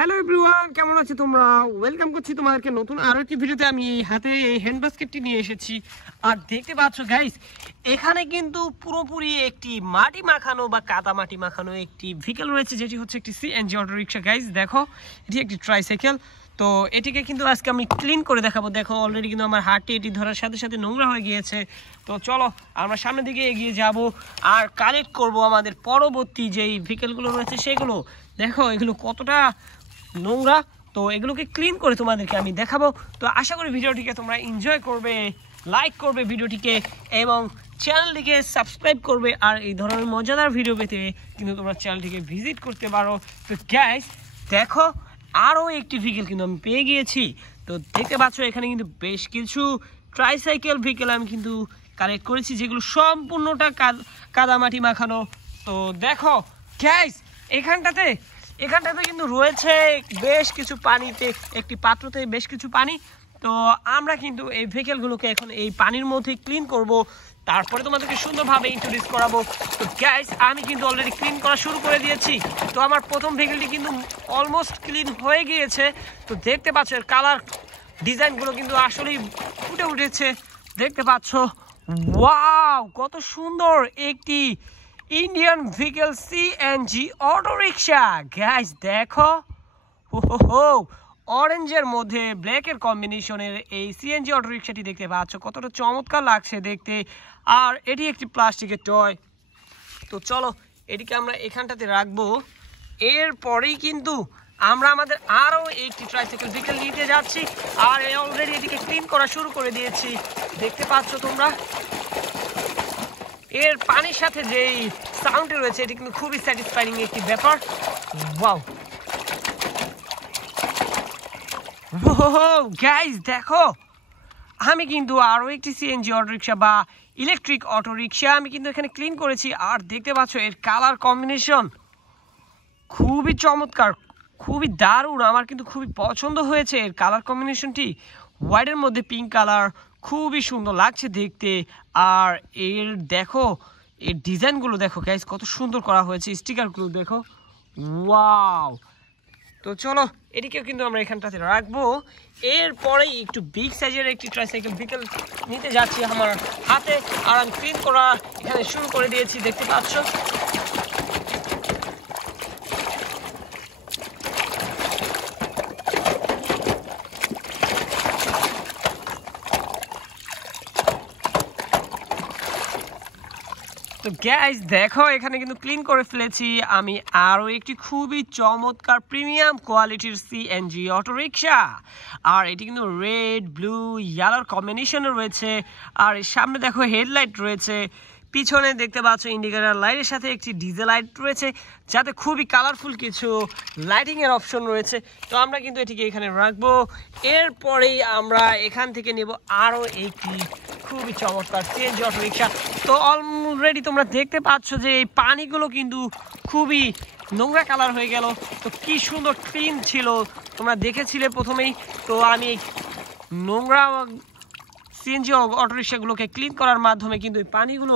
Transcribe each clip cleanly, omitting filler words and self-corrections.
Hello everyone, কেমন আছো তোমরা? ওয়েলকাম করছি তোমাদেরকে নতুন আরো একটি ভিডিওতে। আমি হাতে এই হ্যান্ড বাস্কেটটি নিয়ে এসেছি। আর দেখতে পাচ্ছ গাইস, এখানে কিন্তু পুরোপুরি একটি মাটি মাখানো বা কাদা মাটি মাখানো একটি ভেহিকল রয়েছে, যেটি হচ্ছে একটি সিএনজি অটো রিক্সা। গাইস দেখো, এটি একটি ট্রাইসাইকেল। তো এটিকে কিন্তু আজকে আমি ক্লিন করে দেখাবো। দেখো অলরেডি কিন্তু আমার হাতটি এটি ধরার সাথে সাথে নোংরা হয়ে গিয়েছে। তো চলো আমরা সামনের দিকে এগিয়ে যাব আর কালেক্ট করব আমাদের পরবর্তী যেই ভেহিকলগুলো রয়েছে সেগুলো। দেখো এগুলো কতটা নোংরা, তো এগুলোকে ক্লিন করে তোমাদেরকে আমি দেখাবো। তো আশা করি ভিডিওটিকে তোমরা এনজয় করবে, লাইক করবে ভিডিওটিকে এবং চ্যানেলটিকে সাবস্ক্রাইব করবে। আর এই ধরনের মজাদার ভিডিও পেতে কিন্তু তোমরা চ্যানেলটিকে ভিজিট করতে পারো। তো গাইস দেখো, আরও একটি ভেহিকল কিন্তু আমি পেয়ে গিয়েছি। তো দেখতে পাচ্ছ এখানে কিন্তু বেশ কিছু ট্রাইসাইকেল ভেহিকল আমি কিন্তু কালেক্ট করেছি, যেগুলো সম্পূর্ণটা কাদামাটি মাখানো। তো দেখো গাইস, এখানটাতে কিন্তু রয়েছে বেশ কিছু পানিতে, একটি পাত্রতে বেশ কিছু পানি। তো আমরা কিন্তু এই ভেহিকলগুলোকে এখন এই পানির মধ্যে ক্লিন করব, তারপরে তোমাদেরকে সুন্দরভাবে ইন্ট্রোডিউস করাবো। তো গাইস আমি কিন্তু অলরেডি ক্লিন করা শুরু করে দিয়েছি। তো আমার প্রথম ভেহিকলটি কিন্তু অলমোস্ট ক্লিন হয়ে গিয়েছে। তো দেখতে পাচ্ছ এর কালার ডিজাইনগুলো কিন্তু আসলেই ফুটে উঠেছে। দেখতে পাচ্ছ, ওয়াও কত সুন্দর একটি Indian vehicle CNG auto rickshaw. Guys দেখো, হো অরেঞ্জের মধ্যে ব্ল্যাকের কম্বিনেশনের এই সিএনজি অটো রিক্সাটি দেখতে পাচ্ছ কতটা চমৎকার লাগছে দেখতে। আর এটি একটি প্লাস্টিকের টয়। তো চলো এটিকে আমরা এখানটাতে রাখবো। এরপরেই কিন্তু আমরা আমাদের আরও একটি ট্রাইসাইকেল ভেহিকল নিতে যাচ্ছি। আর অলরেডি এটিকে ক্লিন করা শুরু করে দিয়েছি। দেখতে পাচ্ছ তোমরা এর পানির সাথে যেই সাউন্ডটি রয়েছে, এটি কিন্তু খুবই স্যাটিসফাইং একটি ব্যাপার। ওয়াও গাইস দেখো, আমি কিন্তু আরও একটি সিএনজি অটো রিক্সা বা ইলেকট্রিক অটো রিক্সা আমি কিন্তু এখানে ক্লিন করেছি। আর দেখতে পাচ্ছ এর কালার কম্বিনেশন খুবই চমৎকার, খুবই দারুণ। আমার কিন্তু খুবই পছন্দ হয়েছে এর কালার কম্বিনেশনটি। হোয়াইটের মধ্যে পিঙ্ক কালার, খুবই সুন্দর লাগছে দেখতে। আর এর দেখো এর ডিজাইনগুলো দেখো গাইস, কত সুন্দর করা হয়েছে। স্টিকারগুলো দেখো, ওয়াও। তো চলো এটিকেও কিন্তু আমরা এখানটাতে রাখবো। এরপরেই একটু বিগ সাইজের একটি ট্রাইসাইকেল ভেহিকল নিতে যাচ্ছি আমার হাতে। আর আমি ক্লিন করা এখানে শুরু করে দিয়েছি, দেখতে পাচ্ছ। তো গ্যাস দেখো, এখানে কিন্তু ক্লিন করে ফেলেছি আমি আরও একটি খুবই চমৎকার প্রিমিয়াম কোয়ালিটির সিএনজি অটো রিক্সা। আর এটি কিন্তু রেড, ব্লু, ইয়েলোর কম্বিনেশনে রয়েছে। আর এর সামনে দেখো হেডলাইট রয়েছে, পিছনে দেখতে পাচ্ছ ইন্ডিকেটর লাইটের সাথে একটি ডিজেল লাইট রয়েছে, যাতে খুবই কালারফুল কিছু লাইটিংয়ের অপশন রয়েছে। তো আমরা কিন্তু এটিকে এখানে রাখবো। এরপরেই আমরা এখান থেকে নেব আরও একটি খুবই চমৎকার সিএনজি অটো রিক্সা। তো অলরেডি তোমরা দেখতে পাচ্ছ যে এই পানিগুলো কিন্তু খুবই নোংরা কালার হয়ে গেল। তো কি সুন্দর ক্লিন ছিল, তোমরা দেখেছিলে প্রথমেই। তো আমি এই নোংরা সিএনজি অটো রিক্সাগুলোকে ক্লিন করার মাধ্যমে কিন্তু এই পানিগুলো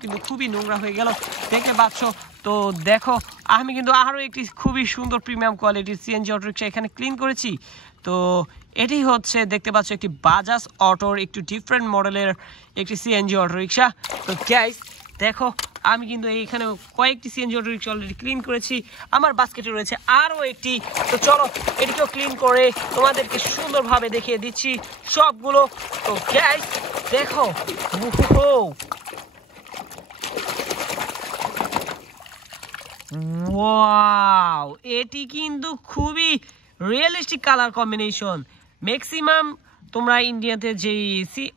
কিন্তু খুবই নোংরা হয়ে গেল, দেখতে পাচ্ছ। তো দেখো আমি কিন্তু আরও একটি খুবই সুন্দর প্রিমিয়াম কোয়ালিটির সিএনজি অটো রিক্সা এখানে ক্লিন করেছি। তো এটি হচ্ছে দেখতে পাচ্ছ একটি বাজাজ অটোর একটু ডিফারেন্ট মডেলের একটি সিএনজি অটো রিক্সা। তো গাইস দেখো, আমি কিন্তু এইখানে কয়েকটি CNG auto rickshaw already clean করেছি। আমার বাস্কেটে রয়েছে আরও একটি। তো চলো এটিকেও ক্লিন করে তোমাদেরকে সুন্দরভাবে দেখিয়ে দিচ্ছি সবগুলো। তো গাইস দেখো, ওয়াও, এটি কিন্তু খুবই রিয়েলিস্টিক কালার কম্বিনেশন। ম্যাক্সিমাম তোমরা ইন্ডিয়াতে যেই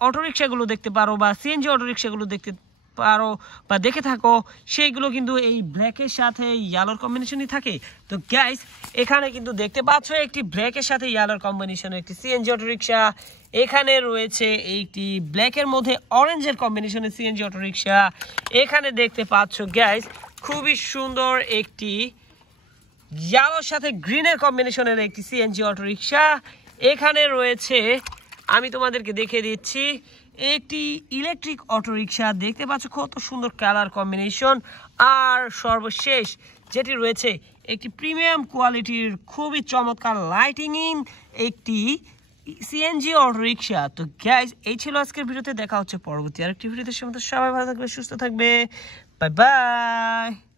অটো রিক্সাগুলো দেখতে পারো বা সিএনজি অটো রিক্সাগুলো দেখতে পারো বা দেখে থাকো, সেইগুলো কিন্তু এই ব্ল্যাকের সাথে ইয়েলোর কম্বিনেশনই থাকে। তো গাইস এখানে কিন্তু দেখতে পাচ্ছ একটি ব্ল্যাকের সাথে ইয়েলোর কম্বিনেশন একটি সিএনজি অটো রিক্সা। এখানে রয়েছে একটি ব্ল্যাকের মধ্যে অরেঞ্জের কম্বিনেশনের সিএনজি অটো রিক্সা। এখানে দেখতে পাচ্ছ গাইস খুবই সুন্দর একটি ইয়েলোর সাথে গ্রিনের কম্বিনেশনের একটি সিএনজি অটো রিক্সা। এখানে রয়েছে, আমি তোমাদেরকে দেখিয়ে দিচ্ছি, একটি ইলেকট্রিক অটো রিক্সা। দেখতে পাচ্ছ কত সুন্দর কালার কম্বিনেশন। আর সর্বশেষ যেটি রয়েছে একটি প্রিমিয়াম কোয়ালিটির খুবই চমৎকার লাইটিং ইন একটি সিএনজি অটো রিক্সা। তো গাইজ এই ছিল আজকের ভিডিওতে, দেখা হচ্ছে পরবর্তী আরেকটি ভিডিওতে। সবাই ভালো থাকবে, সুস্থ থাকবে, বাই বাই।